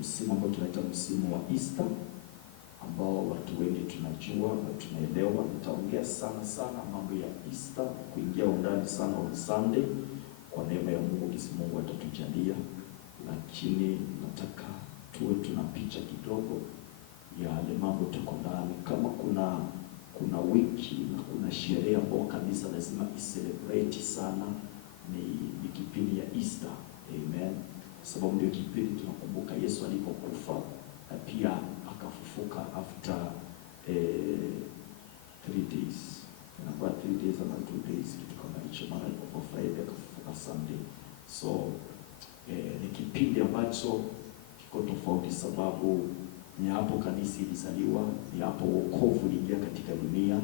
msimu ambao tunaita msimu wa Easter, ambao watu wengi tunajua na tunaelewa. Nitaongea sana mambo ya Easter, kuingia undani sana on Sunday kwa neema ya Mungu, kisi Mungu atatujalia, lakini nataka tuwe tuna picha kidogo ya yale mambo tuko ndani. Kama kuna wiki na kuna sherehe ambayo kanisa lazima i-celebrate sana, ni kipindi ya Easter. Amen. Sababu ndio kipindi tunakumbuka Yesu alipokufa na pia akafufuka after 3 days. Inakuwa 3 days ama 2 days, kitu kama hicho, maana alipokufa Friday akafufuka Sunday. So ni kipindi ambacho kiko tofauti, sababu ni hapo kanisa ilizaliwa, ni hapo wokovu uliingia katika dunia,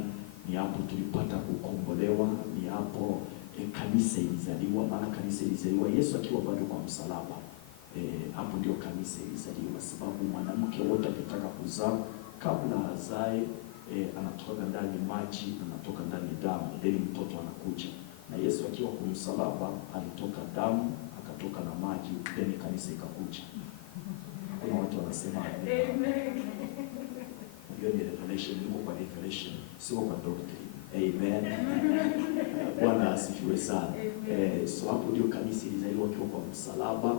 ni hapo tulipata kukombolewa, ni hapo kanisa ilizaliwa. Maana kanisa ilizaliwa Yesu akiwa bado kwa msalaba. Hapo ndio kanisa ilizaliwa, sababu mwanamke wote akitaka kuzaa, kabla azae anatoka ndani maji, anatoka ndani damu, then mtoto anakuja. Na Yesu akiwa kwa msalaba alitoka damu, akatoka na maji, then kanisa ikakuja. Kuna watu wanasema amen. Hiyo ni revelation, niko kwa revelation, sio kwa doctrine. Amen. Bwana asifiwe sana. So hapo ndio kanisa ilizaliwa akiwa kwa msalaba,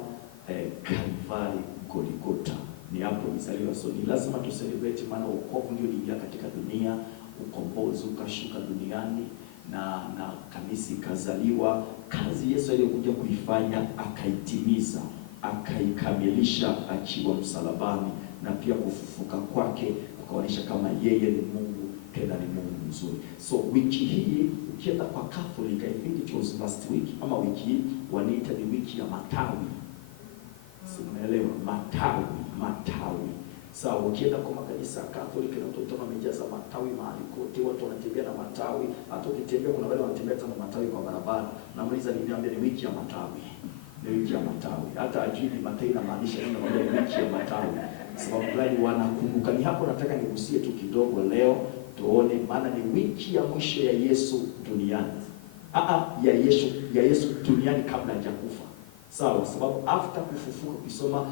Calvary, Golgotha. Ni hapo ilizaliwa. So ni lazima tu celebrate, maana wokovu ndio uliingia katika dunia, ukombozi ukashuka duniani na kanisa ikazaliwa. Kazi Yesu aliyokuja kuifanya akaitimiza, akaikamilisha akiwa msalabani, na pia kufufuka kwake akaonyesha kama yeye ni Mungu, tena ni Mungu mzuri. So wiki hii ukienda kwa Catholic, I think it was last week ama wiki hii, wanaita ni wiki ya matawi. Si unaelewa? Matawi. Sawa, ukienda kwa makanisa ya Catholic na utaona wamejaza matawi mahali kote, watu wanatembea na matawi. Hata ukitembea kuna wale wanatembea na matawi kwa barabara. Na muuliza niambia, ni wiki ya matawi. Ni wiki ya matawi. Hata ajui ni matawi na maanisha nini, na ni wiki ya matawi. Sababu gani wanakumbuka? Ni hapo nataka nigusie tu kidogo leo tuone, maana ni wiki ya mwisho ya Yesu duniani. Ya Yesu duniani kabla hajakufa. Sawa, sababu after kufufuka, ukisoma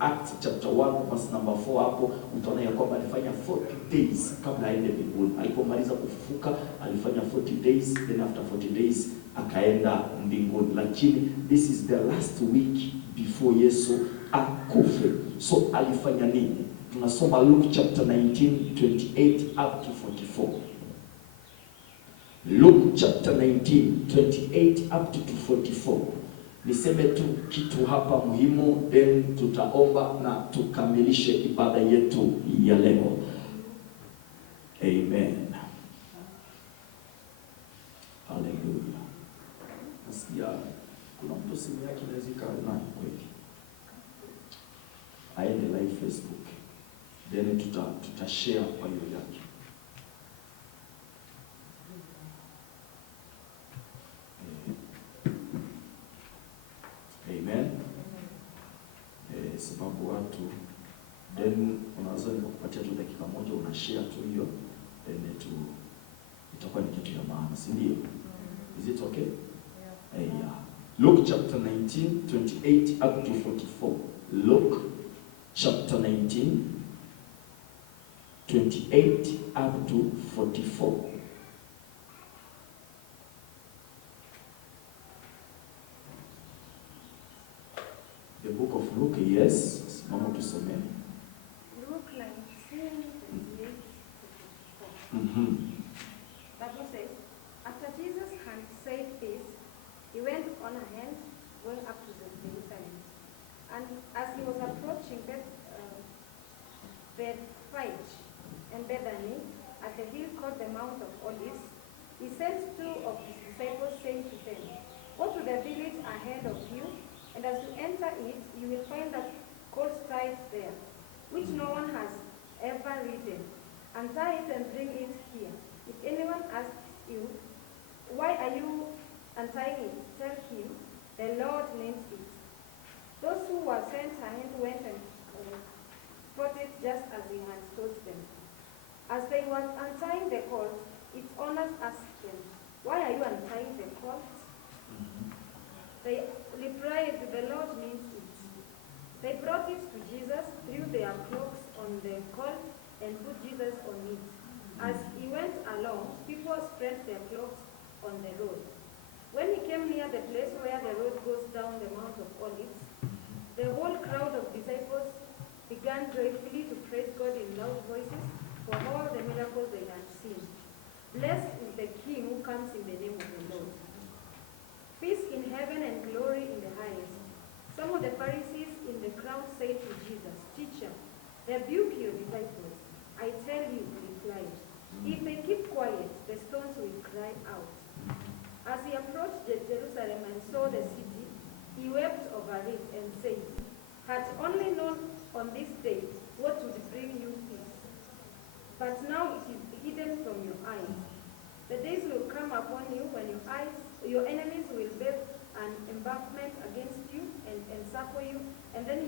Acts chapter 1 verse number 4, hapo utaona ya kwamba alifanya 40 days kabla aende mbinguni. Alipomaliza kufufuka alifanya 40 days, then after 40 days akaenda mbinguni. Lakini this is the last week before Yesu akufe. So alifanya nini? Tunasoma Luke chapter 19:28 up to 44. Luke chapter 19:28 up to 44. Niseme tu kitu hapa muhimu, then tutaomba na tukamilishe ibada yetu ya leo. Amen. Hallelujah. Nasikia kuna mtu simu yake inaweza ikawa kweli. Aende live Facebook, then tutashare kwa hiyo yake. Amen. Sababu watu, then unaweza nikupatia tu dakika moja, unashare tu hiyo, then itakuwa ni kitu ya maana, si ndio? Is it okay? Yeah. Luke chapter 19:28 up to 44. Luke chapter 19:28 up to 44. The book of Luke, yes. Mama tusome. Luke 19:28. Bible says, after Jesus had said this, he went on ahead, going up to Jerusalem. And as he was approaching Bethphage and Bethany, at the hill called the Mount of Olives, he sent 2 of his disciples, saying to them, go to the village ahead of you, and as you enter it, you will find a colt tied there, which no one has ever ridden. Untie it and bring it here. If anyone asks you, why are you untying it? Tell him, the Lord named it. Those who were sent ahead went and brought it just as he had told them. As they were untying the colt, its owners asked them, why are you untying the colt? They replied, the Lord named it. They brought it to Jesus, threw their cloaks on the colt, and put Jesus on it. As he went along, people spread their cloaks on the road. When he came near the place where the road goes down the Mount of Olives, the whole crowd of disciples began joyfully to praise God in loud voices for all the miracles they had seen. Blessed is the King who comes in the name of the Lord. Peace in heaven and glory in the highest. Some of the Pharisees in the crowd said to Jesus, Teacher, rebuke your disciples. I tell you, he replied, if they keep quiet, the stones will cry out. As he approached Jerusalem and saw the city, he wept over it and said, had only known on this day what would bring you peace. But now it is hidden from your eyes. The days will come upon you when your enemies will build an embankment against you and encircle you, and then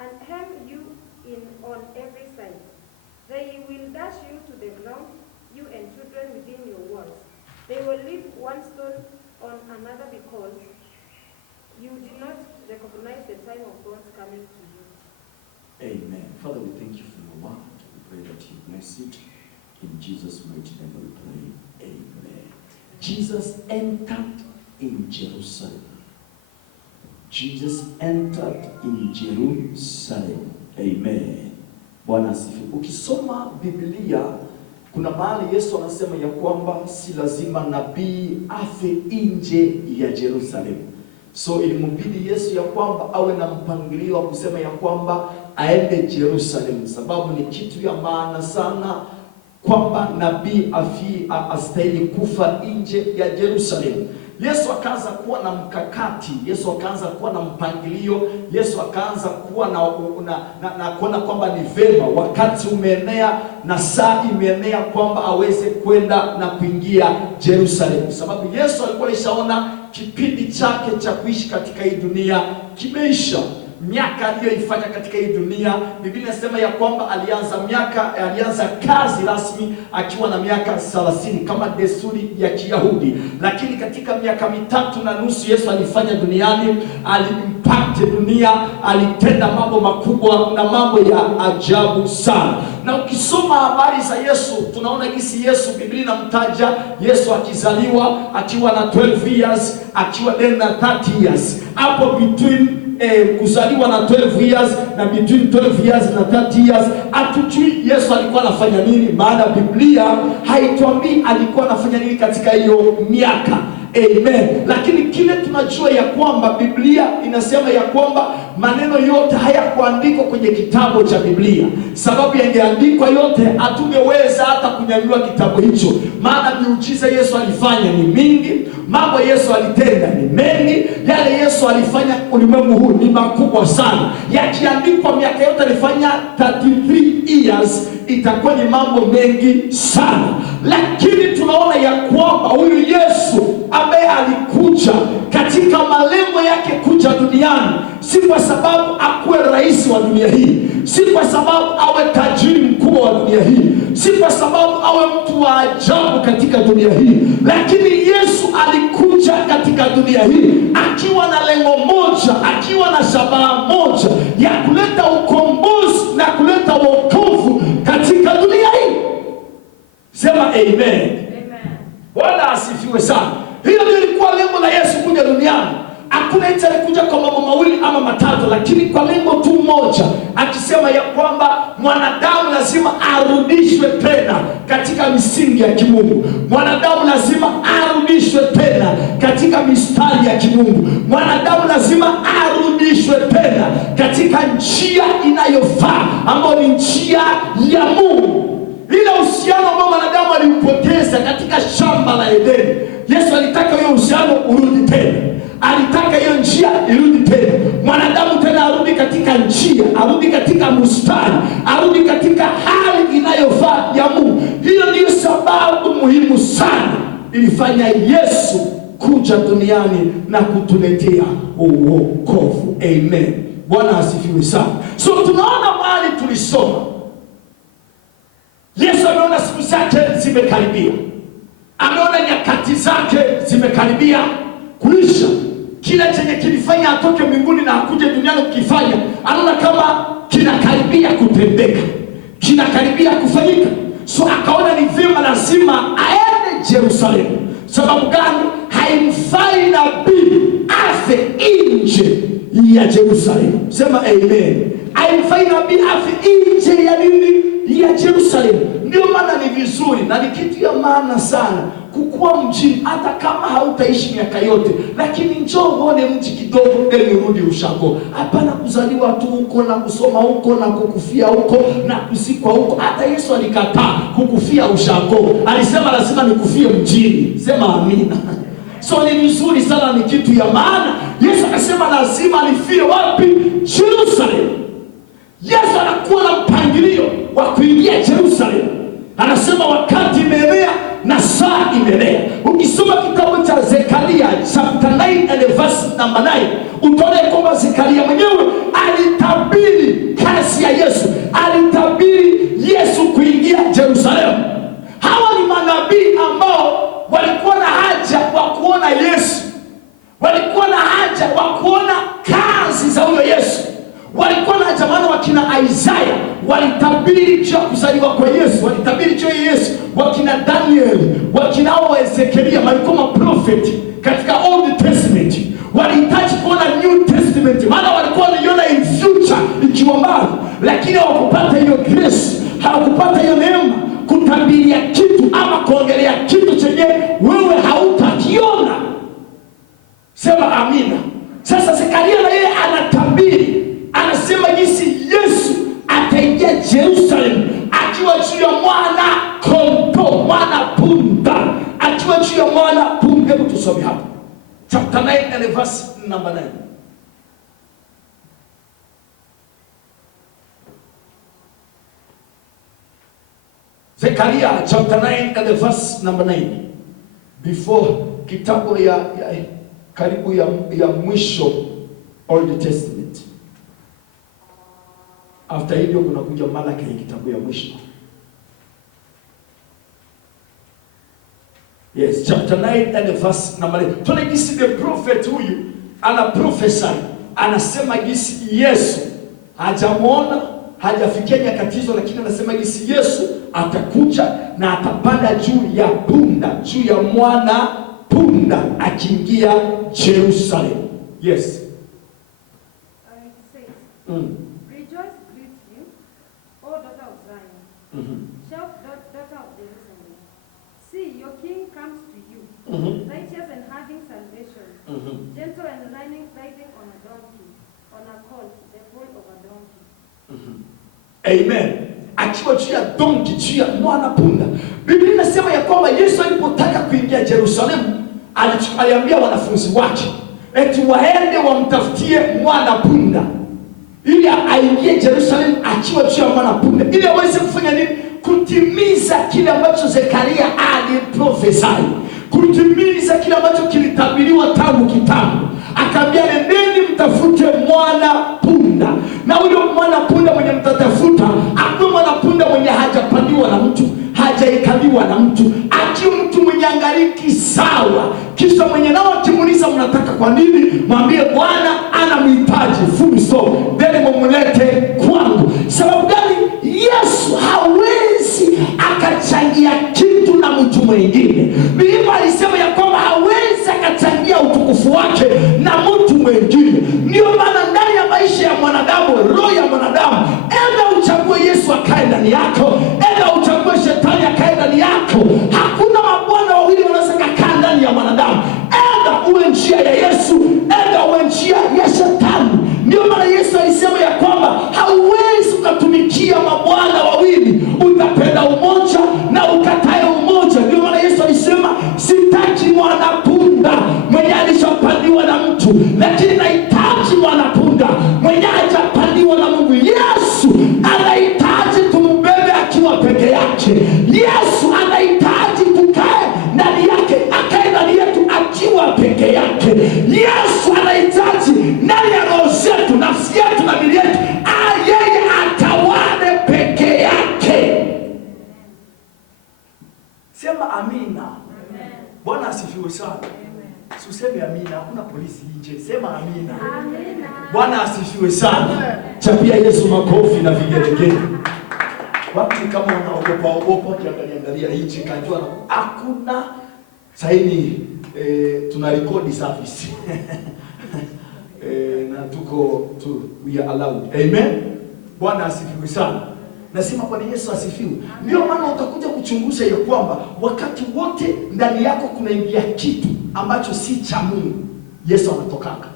and hem you in on every side. They will dash you to the ground, you and children within your walls. They will leave one stone on another because you do not recognize the time of God's coming to you. Amen. Father, we thank you for your word. We pray that you bless it. In Jesus' mighty name we pray. Amen. Jesus entered in Jerusalem. Jesus entered in Jerusalem. Amen. Bwana asifiwe. Ukisoma Biblia, kuna mahali Yesu anasema ya kwamba si lazima nabii afe nje ya Jerusalem. So ilimbidi Yesu ya kwamba awe na mpangilio wa kusema ya kwamba aende Jerusalem, sababu ni kitu ya maana sana kwamba nabii astahili kufa nje ya Jerusalem. Yesu akaanza kuwa na mkakati, Yesu akaanza kuwa na mpangilio, Yesu akaanza kuwa na kuona kwamba ni vema wakati umeenea na saa imeenea kwamba aweze kwenda na kuingia Jerusalem, sababu Yesu alikuwa alishaona kipindi chake cha kuishi katika hii dunia kimeisha. Miaka aliyoifanya katika hii dunia, Biblia inasema ya kwamba alianza kazi rasmi akiwa na miaka 30 kama desturi ya Kiyahudi, lakini katika miaka 3.5 Yesu alifanya duniani, aliimpact dunia, alitenda mambo makubwa na mambo ya ajabu sana. Na ukisoma habari za Yesu, tunaona jinsi Yesu, Biblia inamtaja Yesu akizaliwa akiwa na 12 years, akiwa na 30 years. Hapo between kuzaliwa na 12 years na between 12 years na 30 years, hatujui Yesu alikuwa anafanya nini, maana Biblia haituambii alikuwa anafanya nini katika hiyo miaka. Amen. Lakini kile tunajua ya kwamba Biblia inasema ya kwamba maneno yote hayakuandikwa kwenye kitabu cha Biblia. Sababu yangeandikwa yote hatungeweza hata kunyanyua kitabu hicho. Maana miujiza Yesu alifanya ni mingi, mambo Yesu alitenda ni mengi, yale Yesu alifanya ulimwengu huu ni makubwa sana. Yakiandikwa miaka yote alifanya 33 years, itakuwa ni mambo mengi sana. Lakini tunaona ya kwamba huyu Yesu ambaye alikuja katika malengo yake kuja duniani, si kwa sababu akuwe rais wa dunia hii, si kwa sababu awe tajiri mkubwa wa dunia hii, si kwa sababu awe mtu wa ajabu katika dunia hii, lakini Yesu alikuja katika dunia hii akiwa na lengo moja, akiwa na shabaha moja ya kuleta ukombozi na kuleta wokovu katika dunia hii. Sema amen. Amen. Bwana asifiwe sana. Hiyo ndio ilikuwa lengo la Yesu kuja duniani. Hakuna eti alikuja kwa mambo mawili ama matatu, lakini kwa lengo tu moja, akisema ya kwamba mwanadamu lazima arudishwe tena katika misingi ya kimungu. Mwanadamu lazima arudishwe tena katika mistari ya kimungu. Mwanadamu lazima arudishwe tena katika njia inayofaa, ambayo ni njia ya Mungu. Ile uhusiano ambao mwanadamu aliupoteza katika shamba la Edeni, Yesu alitaka hiyo uhusiano urudi tena. Alitaka hiyo njia irudi tena. Mwanadamu tena arudi katika njia, arudi katika mstari, arudi katika hali inayofaa ya Mungu. Hiyo ndiyo sababu muhimu sana ilifanya Yesu kuja duniani na kutuletea wokovu. Amen. Bwana asifiwe sana. So tunaona mahali tulisoma, Yesu ameona siku zake zimekaribia. Ameona nyakati zake zimekaribia kuisha. kile chenye kilifanya atoke mbinguni na akuje duniani kukifanya, anaona kama kinakaribia kutendeka, kinakaribia kufanyika. So akaona ni vyema lazima aende Yerusalemu. Sababu gani? Haimfai nabii afe nje ya Yerusalemu. Sema amen. Haimfai nabii afe nje ya nini? Ya Yerusalemu. Ndio maana ni vizuri na ni kitu ya maana sana kukua mjini, hata kama hautaishi miaka yote, lakini njoo uone mji kidogo ili urudi ushago. Hapana kuzaliwa tu huko na kusoma huko na kukufia huko na kusikwa huko. Hata Yesu alikataa kukufia ushago, alisema lazima nikufie mjini. Sema amina. So ni vizuri sana, ni kitu ya maana. Yesu akasema lazima nifie wapi? Yerusalemu. Yesu anakuwa na mpangilio wa kuingia Yerusalemu. Anasema wakati imeenea na saa imeenea. Ukisoma kitabu cha Zekaria chapter 9 and verse number 9, utaona kwamba Zekaria mwenyewe alitabiri kazi ya Yesu, alitabiri Yesu kuingia Yerusalemu. Hawa ni manabii ambao walikuwa na haja wa kuona Yesu, walikuwa na haja wa kuona kazi za huyo Yesu. Walikuwa na jamani, wakina Isaya walitabiri juu ya kuzaliwa kwa Yesu, walitabiri juu ya Yesu. Wakina Daniel, wakina Ezekiel, walikuwa prophet katika Old Testament. Walihitaji kuona New Testament, maana walikuwa wanaona in future ikiwa mbali, lakini hawakupata hiyo grace, hawakupata hiyo neema kutabiria kitu ama kuongelea kitu chenye wewe hautakiona. Sema amina. Sasa Zekaria na yeye anatabiri, anasema jinsi Yesu ataingia Yerusalemu akiwa juu ya mwana kondoo, mwana punda, akiwa juu ya mwana punda. Hebu tusome hapo chapter 9 and verse number 9. Zekaria chapter 9 and verse number 9. Before kitabu ya karibu ya mwisho Old Testament. After hiyo kuna kuja Malaki, kitabu ya mwisho. Yes, chapter 9 and verse number 8. Tuna jinsi the prophet huyu ana prophesy, anasema jinsi Yesu hajamuona, hajafikia nyakati hizo, lakini anasema jinsi Yesu atakuja na atapanda juu ya punda, juu ya mwana punda, akiingia Jerusalem. Yes. Rejoice, greet you, O daughter of Zion. Shout, daughter of Jerusalem. See, your king comes to you, righteous and having salvation, gentle and riding on a donkey, on a colt, the foal of a donkey. Amen. Akiwa juu ya donkey, juu ya mwana punda. Biblia inasema ya kwamba Yesu alipotaka kuingia Yerusalemu, aliambia wanafunzi wake eti waende wamtafutie mwana punda ili aingie Yerusalemu akiwa juu ya mwana punda, ili aweze kufanya nini? Kutimiza kile ambacho Zekaria aliprofesy, kutimiza kile ambacho kilitabiriwa tangu kitambo. Akaambia nendeni mtafute mwana punda, na huyo mwana punda mwenye mtatafuta akuwe mwana punda mwenye hajapandiwa na mtu, hajaikaliwa na mtu, akiwa mtu mwenye angaliki sawa. Kisha mwenye nao akimuuliza mnataka kwa nini, mwambie Bwana anamhitaji, full stop, then mumulete kwangu. Sababu gani? Yesu hawezi akachangia kitu na mtu mwingine. Biblia alisema ya kwamba hawezi akachangia utukufu wake na mtu mwingine. Ndio maana ndani ya maisha ya mwanadamu, roho ya mwanadamu, enda uchague Yesu akae ndani yako, enda uchague shetani akae ndani yako. Hakuna mabwana wawili wanaweza kukaa ndani ya mwanadamu. Enda uwe njia ya Yesu, enda uwe njia ya shetani. Ndio maana Yesu alisema ya kwamba hauwezi ukatumikia mabwana wawili, utapenda umoja na ukatae umoja. Ndio maana Yesu alisema sitaki mwana punda mwenye alishapandiwa na mtu, lakini nahitaji mwana punda mwenye hajapandiwa na Mungu. Yesu anahitaji tumbebe Bwana asifiwe sana. Chapia Yesu makofi na vigelegele. Watu kama wanaogopa ukiangalia hichi kajua hakuna saini tuna record service. Na we are allowed. Amen. Bwana asifiwe sana. Nasema Bwana Yesu asifiwe. Ndio maana utakuja kuchunguza ya kwamba wakati wote ndani yako kunaingia kitu ambacho si cha Mungu, Yesu anatokaka.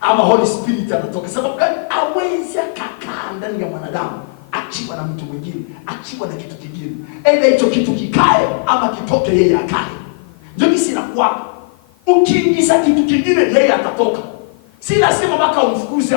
Ama Holy Spirit anatoka. Sababu gani? Hawezi akakaa ndani ya mwanadamu achiwa na mtu mwingine, achiwa na kitu kingine. Aidha hicho kitu kikae ama kitoke yeye akae. Ndio kisi inakuwa. Ukiingiza kitu kingine yeye atatoka. Si lazima mpaka umfukuze.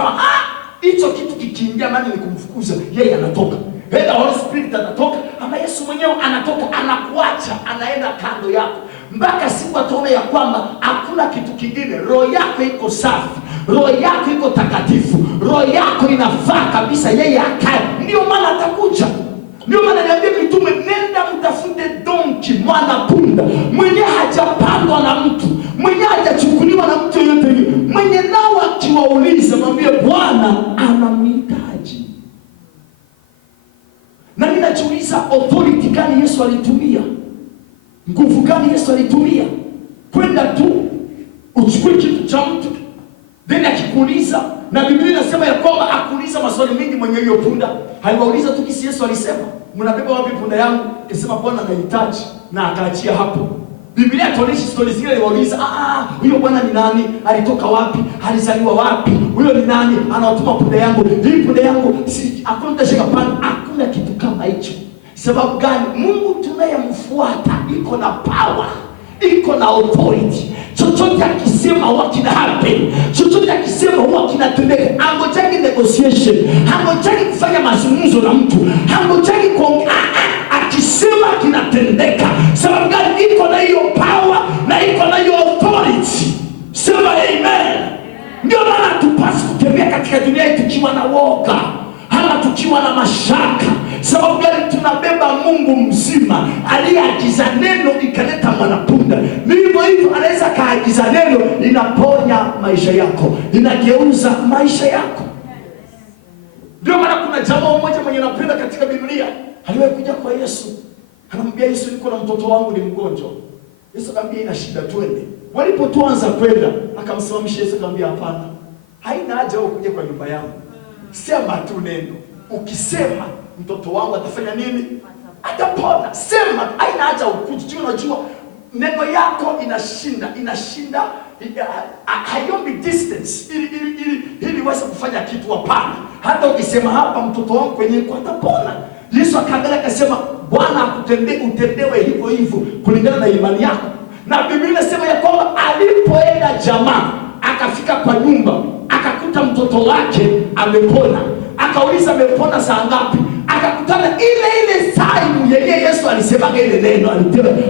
Hicho kitu kikiingia maana ni kumfukuza, yeye anatoka. Aidha Holy Spirit anatoka ama Yesu mwenyewe anatoka, anakuacha, anaenda kando yako. Mpaka siku ataona ya kwamba hakuna kitu kingine. Roho yako iko safi, roho yako iko takatifu, roho yako inafaa kabisa yeye akae. Ndio maana atakuja. Ndio maana niambia mitume, nenda mtafute donki, mwana punda mwenye hajapandwa na mtu, mwenye hajachukuliwa na mtu yote yule, mwenye nao akiwauliza mwambie Bwana anamhitaji. Na ninajiuliza authority gani Yesu alitumia? Nguvu gani Yesu alitumia? Kwenda tu uchukue kitu cha mtu, then akikuuliza, na Biblia inasema ya kwamba akuuliza maswali mengi mwenye hiyo punda. Haliwauliza tu kisi Yesu alisema, mnabeba wapi punda yangu? Akasema Bwana anahitaji, na akaachia hapo. Biblia hatuonyeshi stories zile aliwauliza, huyo Bwana ni nani? Alitoka wapi? Alizaliwa wapi? Huyo ni nani? Anawatuma punda yangu. Hii punda yangu si hakuna mtashika pana. Hakuna kitu kama hicho. Sababu gani? Mungu tunayemfuata iko na power, iko na authority. Chochote akisema huwa kina happen. Chochote akisema huwa kinatendeka. Hangojagi negotiation, hangojagi kufanya mazungumzo na mtu, hangojagi kuongea. Akisema kinatendeka. Sababu gani? Iko na hiyo power na iko na hiyo authority. Sema amen. Ndio maana tupasi kutembea katika dunia tukiwa na woga, ama tukiwa na mashaka. Sababu gani? Tunabeba Mungu mzima aliyeagiza neno ikaleta mwanapunda. Ndivyo hivyo anaweza kaagiza neno inaponya maisha yako, inageuza maisha yako. Ndio maana kuna jamaa mmoja mwenye napenda katika Biblia, aliwahi kuja kwa Yesu. Anamwambia Yesu, niko na mtoto wangu ni mgonjwa. Yesu akamwambia ina shida, twende. Walipoanza kwenda, akamsimamisha Yesu akamwambia hapana. Haina haja wewe kuja kwa nyumba yangu. Sema tu neno. Ukisema mtoto wangu atafanya nini? Atapona. Sema, haina haja ukuje. Unajua neno yako inashinda hayombi distance ili uweze kufanya kitu. Hapana. Hata ukisema hapa mtoto wangu kwenye kwa atapona. Yesu akaangalia akasema Bwana utendewe hivyo hivyo kulingana na imani yako. Na Biblia inasema ya kwamba alipoenda jamaa akafika kwa nyumba akakuta mtoto wake amepona. Akauliza amepona saa ngapi? Akakutana ile time yenye Yesu alisema ile neno,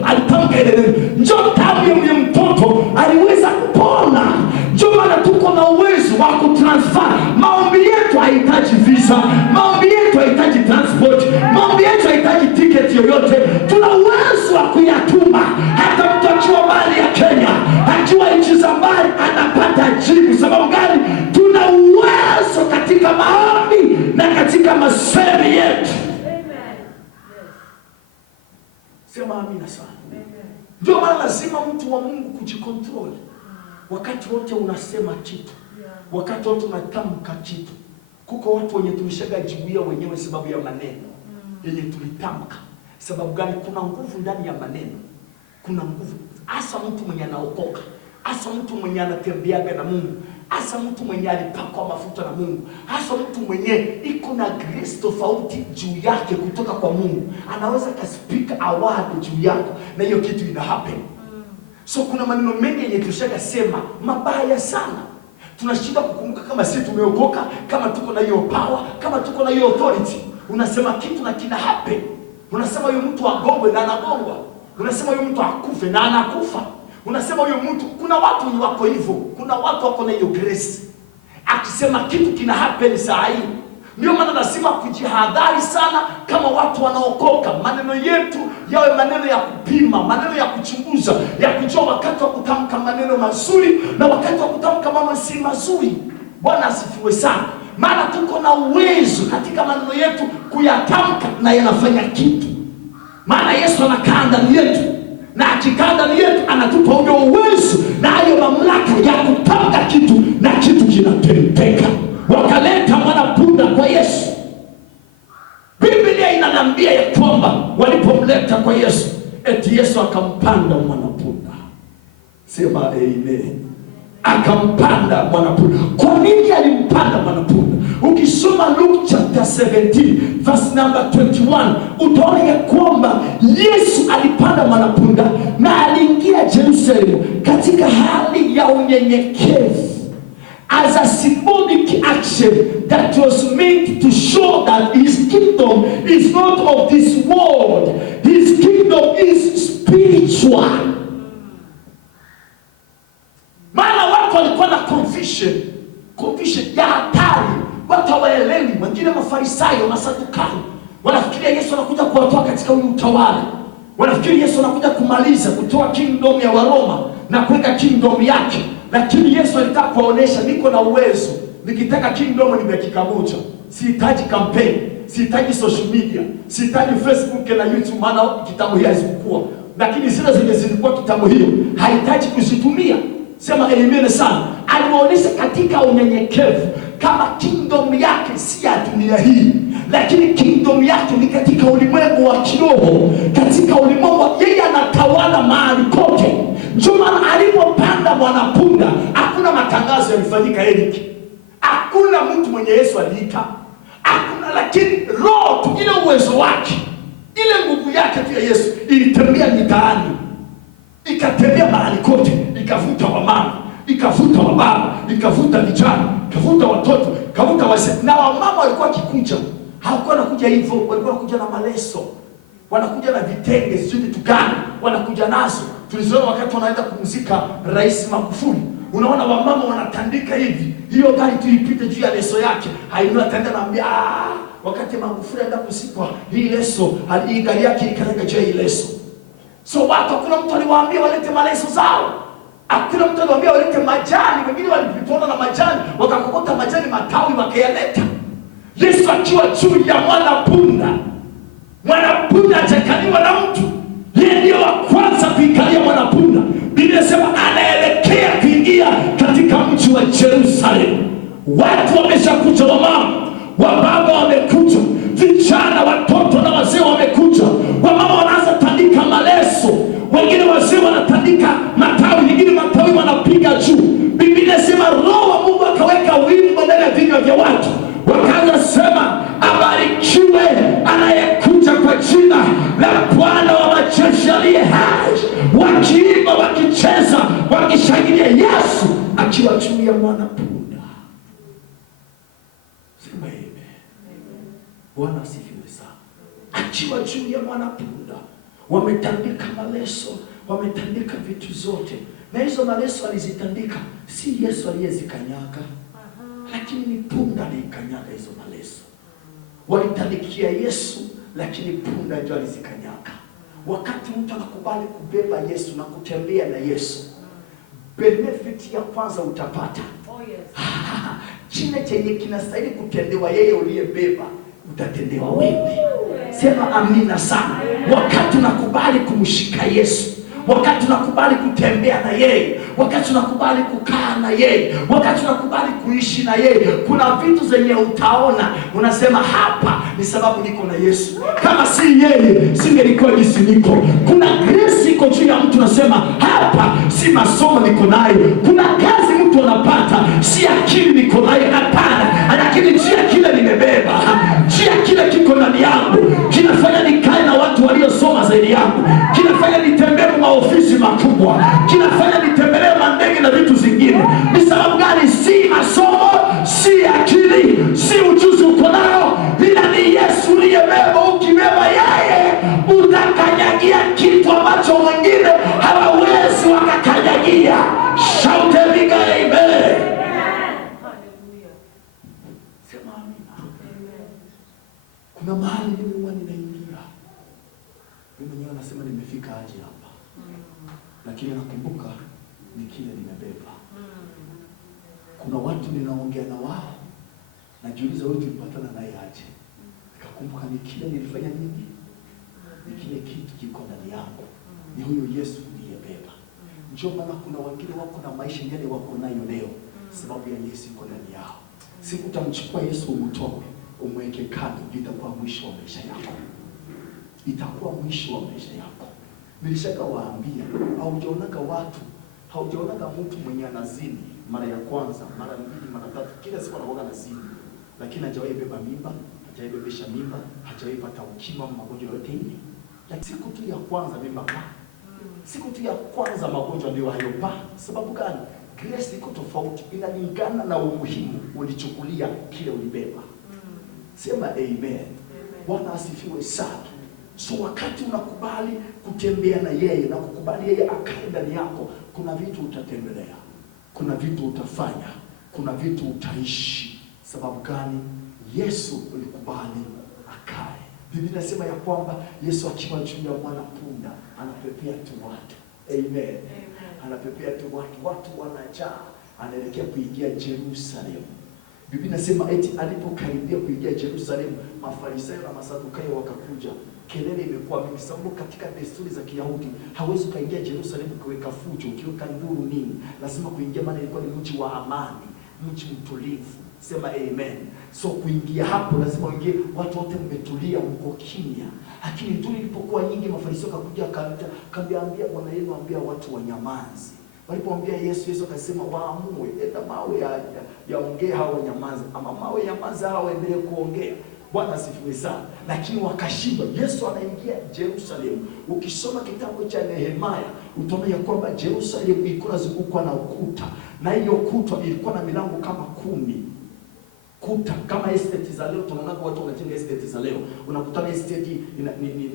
alitamka ile neno. Njoo damu ya mtoto aliweza kupona. Njoo maana tuko na uwezo wa kutransfer. Maombi yetu haihitaji visa, maombi yetu haihitaji transport, maombi yetu haihitaji ticket yoyote. Tuna uwezo wa kuyatuma. Hata mtu akiwa mbali ya Kenya, akiwa nchi za mbali anapata jibu. Sababu gani? Tuna uwezo katika maombi na katika masemi yetu. Amen. Sema amina sana. Ndio maana lazima mtu wa Mungu kujikontrol. Wakati wote unasema kitu, wakati wote unatamka kitu. Kuko watu wenye tulishagajibuia wenyewe sababu ya maneno yenye tulitamka. Sababu gani? Kuna nguvu ndani ya maneno. Kuna nguvu. Hasa mtu mwenye anaokoka, hasa mtu mwenye anatembeaga na Mungu, hasa mtu mwenye alipakwa mafuta na Mungu, hasa mtu mwenye iko na grace tofauti juu yake kutoka kwa Mungu, anaweza kaspeak a word juu yako na hiyo kitu ina happen. So kuna maneno mengi yenye tushaka sema mabaya sana. Tunashinda kukumbuka kama sisi tumeokoka, kama tuko na hiyo power, kama tuko na hiyo authority. Unasema kitu na kina happen. Unasema huyo mtu agongwe na anagongwa. Unasema huyo mtu akufe na anakufa. Unasema huyo mtu, kuna watu ni wako hivyo. Kuna watu wako na hiyo grace. Akisema kitu kina happen saa hii. Ndio maana lazima kujihadhari sana kama watu wanaokoka. Maneno yetu yawe maneno ya kupima, maneno ya kuchunguza, ya kujua wakati wa kutamka maneno mazuri na wakati wa kutamka mambo si mazuri. Bwana asifiwe sana. Maana tuko na uwezo katika maneno yetu kuyatamka na yanafanya kitu. Maana Yesu anakaa ndani yetu, na akikaa ndani yetu anatupa ule uwezo na hayo mamlaka ya kutamka kitu na kitu kinatendeka. Wakaleta mwanapunda kwa Yesu. Biblia inaniambia ya kwamba walipomleta kwa Yesu, eti Yesu akampanda mwanapunda. Sema amen. Akampanda mwanapunda. Kwa nini alimpanda mwanapunda? Ukisoma Luke chapter 17 verse number 21, utaona ya kwamba Yesu alipanda mwanapunda na aliingia Jerusalemu katika hali ya unyenyekevu, as a symbolic action that was meant to show that his kingdom is not of this world. His kingdom is spiritual. Maana watu walikuwa na confusion ya hatari. Watu hawaelewi. Wengine Mafarisayo na Sadukayo wanafikiria Yesu anakuja kuwatoa katika ule utawala. Wanafikiri Yesu anakuja kumaliza kutoa kingdom ya Waroma na kuweka kingdom yake. Lakini Yesu alitaka kuwaonesha, niko na uwezo. Nikitaka kingdom ni dakika moja. Sihitaji campaign, sihitaji social media, sihitaji Facebook na YouTube, maana kitabu hii hazikukua. Lakini zile zenye zilikuwa kitabu hiyo hahitaji kuzitumia. Sema amen sana. Aliwaonesha katika unyenyekevu kama kingdom yake si ya dunia hii, lakini kingdom yake ni katika ulimwengu wa kiroho, katika ulimwengu yeye anatawala mahali kote. Ndio maana alipopanda mwanapunda, hakuna matangazo yalifanyika Eric. Hakuna mtu mwenye Yesu aliita. Hakuna, lakini roho tu, ile uwezo wake, ile nguvu yake tu ya Yesu ilitembea mitaani. Ikatembea mahali kote, ikavuta wamama, ikavuta wababa, ikavuta vijana, ikavuta watoto, ikavuta wazee. Na wamama walikuwa kikuja, hawakuwa wanakuja hivyo, walikuwa wanakuja na maleso, wanakuja na vitenge, sijui vitu gani wanakuja nazo. Tulizoona wakati wanaenda kumzika Rais Magufuli, unaona wamama wanatandika hivi, hiyo gari tu ipite juu ya leso yake. Hainua tenda naambia, wakati Magufuli anaenda kusikwa, hii leso, hii gari yake ikaenda juu ya hii leso. So watu, hakuna mtu aliwaambia walete maleso zao. Hakuna mtu aliwaambia walete majani. Wengine walipitona na majani, wakakokota majani matawi wakayaleta. Yesu akiwa juu ya mwanapunda. Mwanapunda hajakaliwa na mtu. Yeye ndio wa kwanza kuikalia mwanapunda. Biblia inasema anaelekea kuingia katika mji wa Yerusalemu. Watu wameshakuja, wamama, wababa wamekuja, vijana, watoto na wazee wamekuja. Wamama wanaanza tandika maleso, wengine wazee wanatandika matawi, wengine matawi wanapiga juu. Biblia inasema Roho wa Mungu akaweka wimbo ndani ya vinywa vya watu. Wakaanza sema, abarikiwe anayekuja kwa jina la Bwana wa majeshi aliye hai. Wakiimba, wakicheza, wakishangilia, Yesu akiwa juu ya mwanapunda. Sema amen. Bwana asifiwe sana. Akiwa juu ya mwanapunda, wametandika maleso, wametandika vitu zote. Na hizo maleso alizitandika si Yesu aliyezikanyaga, lakini ni punda aliyekanyaga hizo maleso. Walitandikia Yesu, lakini punda ndio alizikanyaga. Wakati mtu anakubali kubeba Yesu na kutembea na Yesu, benefit ya kwanza utapata. Chine chenye kinastahili kutendewa yeye uliyebeba, utatendewa wewe. Sema amina sana. Wakati unakubali kumshika Yesu, wakati unakubali kutembea na yeye, wakati unakubali kukaa na yeye, wakati unakubali kuishi na yeye, kuna vitu zenye utaona unasema hapa ni sababu niko na Yesu. Kama si yeye singelikuwa jinsi niko. Kuna grace iko juu ya mtu, unasema hapa si masomo niko nayo. Kuna kazi mtu anapata, si akili niko nayo, hapana, lakini njia kile nimebeba, njia kile kiko ndani yangu, kinafanya nikae na watu waliosoma zaidi yangu, kinafanya nitembee maofisi makubwa, kinafanya nitembelee mandege na vitu zingine. Ni sababu gani? Si masomo, si akili, si ujuzi uko nao, ila ni Yesu uliyebeba. Ukibeba yeye, utakanyagia kitu ambacho wengine hawawezi wakakanyagia. Shout amen. Sema amina. Kuna mahali mimi huwa ninaingia, mimi mwenyewe nasema nimefika aje hapa, lakini nakumbuka ni kile nimebeba. Kuna watu ninaongea na wao, najiuliza wewe tulipatana naye aje? Nikakumbuka ni kile nilifanya nini? Ni kile kitu kiko ndani yangu. Ni huyo Yesu niliyebeba. Ndio maana kuna wengine wako na maisha yale wako nayo leo sababu ya Yesu yuko ndani yao. Siku utamchukua Yesu umtoe, umweke kando, itakuwa mwisho wa maisha yako. Itakuwa mwisho wa maisha yako. Nilishaka waambia, haujaonaga mtu mwenye anazini mara ya kwanza, mara mbili, mara tatu, kila siku anakuwa anazini, lakini hajawahi beba mimba, hajawahi bebesha mimba, hajawahi pata ukimwi au magonjwa yote hivi. Lakini siku tu ya kwanza mimba pa. Siku tu ya kwanza magonjwa ndio hayo pa. Sababu gani? Grace iko tofauti, inalingana na umuhimu ulichukulia kile ulibeba. Sema amen. Bwana asifiwe sana. So wakati unakubali kutembea na yeye na kukubali yeye akae ndani yako, kuna vitu utatembelea, kuna vitu utafanya, kuna vitu utaishi. Sababu gani? Yesu ulikubali akae. Biblia inasema ya kwamba Yesu akiwa juu ya mwana punda anapepea tu watu. Amen. Anapepea tu watu wanajaa, anaelekea kuingia Yerusalemu. Biblia inasema eti alipokaribia kuingia Yerusalemu, Mafarisayo na Masadukayo wakakuja. Kelele imekuwa mingi sababu katika desturi za Kiyahudi hawezi kaingia Yerusalemu kuweka fujo, ukiweka nduru nini. Lazima kuingia, maana ilikuwa ni mji wa amani, mji mtulivu. Sema amen. So kuingia hapo lazima uingie watu wote mmetulia, mko kimya. Lakini nduru ilipokuwa nyingi, Mafarisayo akakuja akaambia Bwana yenu, ambia watu wanyamaze. Walipomwambia Yesu akasema waamue, enda mawe yaongee hao wanyamaze, ama mawe yamaze hao waendelee kuongea. Bwana asifiwe sana. Lakini wakashindwa. Yesu anaingia Yerusalemu. Ukisoma kitabu cha Nehemia utaona ya kwamba Yerusalemu ilikuwa inazungukwa na ukuta, na hiyo kuta ilikuwa na milango kama 10. Kuta kama estate za leo, tunaona watu wanajenga estate za leo. Unakutana estate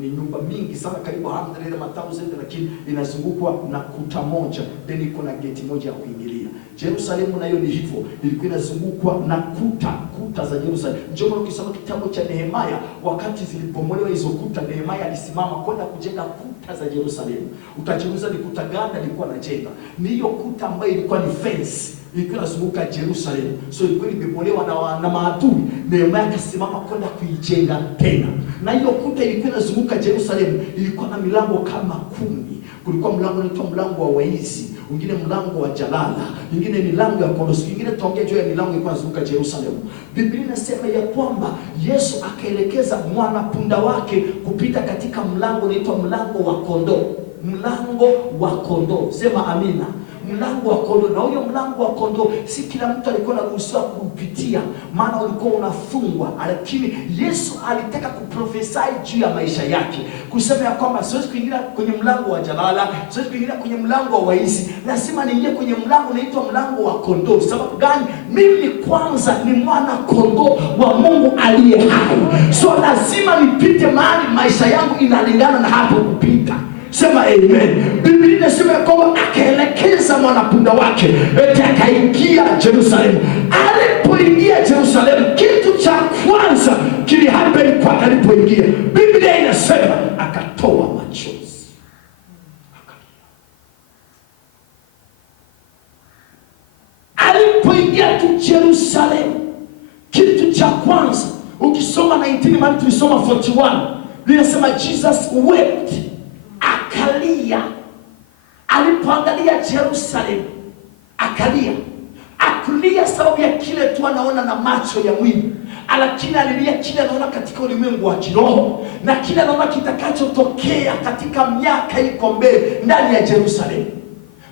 ni nyumba mingi sana, karibu 100 ama 1000, lakini inazungukwa na kuta moja, then iko na gate moja ya kuingilia. Yerusalemu nayo ni hivyo, ilikuwa inazungukwa na kuta za Yerusalemu. Njoo ukisoma kitabu cha Nehemia, wakati zilipomolewa hizo kuta, Nehemia alisimama kwenda kujenga kuta za Yerusalemu. Utajiuliza ni kuta gani alikuwa anajenga? Ni hiyo kuta ambayo ilikuwa ni fence, ilikuwa inazunguka Yerusalemu. So ilikuwa imebomolewa na maadui. Nehemia akasimama kwenda kuijenga tena. Na hiyo kuta ilikuwa inazunguka Yerusalemu, ilikuwa na milango kama 10. Kulikuwa mlango unaitwa mlango wa waizi, mwingine mlango wa jalala, mwingine milango ya kondoo. Mwingine tutaongea juu ya milango ilikuwa inazunguka Yerusalemu. Biblia inasema ya kwamba Yesu akaelekeza mwana punda wake kupita katika mlango unaitwa mlango wa kondoo. Mlango wa kondoo. Sema amina. Mlango wa kondoo. Na huyo mlango wa kondoo si kila mtu alikuwa anaruhusiwa kupitia, maana ulikuwa unafungwa. Lakini Yesu alitaka kuprofesai juu ya maisha yake, kusema ya kwamba siwezi kuingia kwenye mlango wa jalala, siwezi kuingia kwenye mlango wa waizi, lazima niingie kwenye mlango unaitwa mlango wa kondoo. Sababu gani? Mimi kwanza ni mwana kondoo wa Mungu aliye hai. So lazima nipite mahali maisha yangu inalingana na hapo kupita. Sema amen. Biblia inasema kwamba akaelekeza mwanapunda wake eti akaingia Yerusalemu. Alipoingia Yerusalemu, kitu cha kwanza kili happen kwa alipoingia, Biblia inasema akatoa machozi. Alipoingia tu Yerusalemu, kitu cha kwanza, ukisoma 19 mali tulisoma 41, linasema Jesus wept. Akalia. Alipoangalia Yerusalemu akalia. Akulia sababu ya kile tu anaona na macho ya mwili, lakini alilia kile anaona katika ulimwengu wa kiroho na kile anaona kitakachotokea katika miaka iko mbele ndani ya Yerusalemu.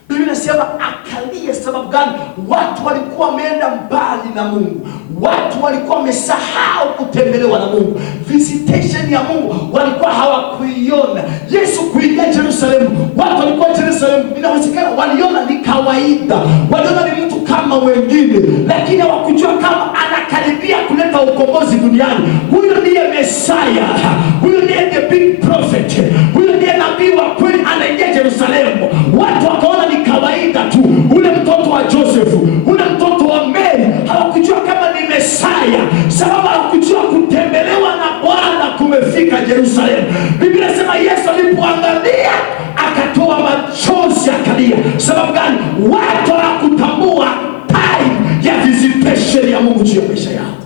Biblia inasema akalia. Sababu gani? Watu walikuwa wameenda mbali na Mungu. Watu walikuwa wamesahau kutembelewa na Mungu. Visitation ya Mungu walikuwa hawakuiona. Yesu kuingia Yerusalemu, watu walikuwa Yerusalemu, inawezekana waliona ni kawaida, waliona ni mtu kama wengine, lakini hawakujua kama anakaribia kuleta ukombozi duniani. Huyo ndiye Messiah, huyo ndiye the big prophet, huyo ndiye nabii wa kweli anaingia Yerusalemu. Watu wakaona ni kawaida tu, ule mtoto wa Joseph, ule mtoto wa Mary. Hawakujua kama ni Messiah, sababu hawakujua kutembelewa na Bwana kumefika Yerusalemu. Biblia inasema Yesu alipoangalia akatoa machozi akalia. Sababu gani? Watu hawakutambua time ya maisha yao.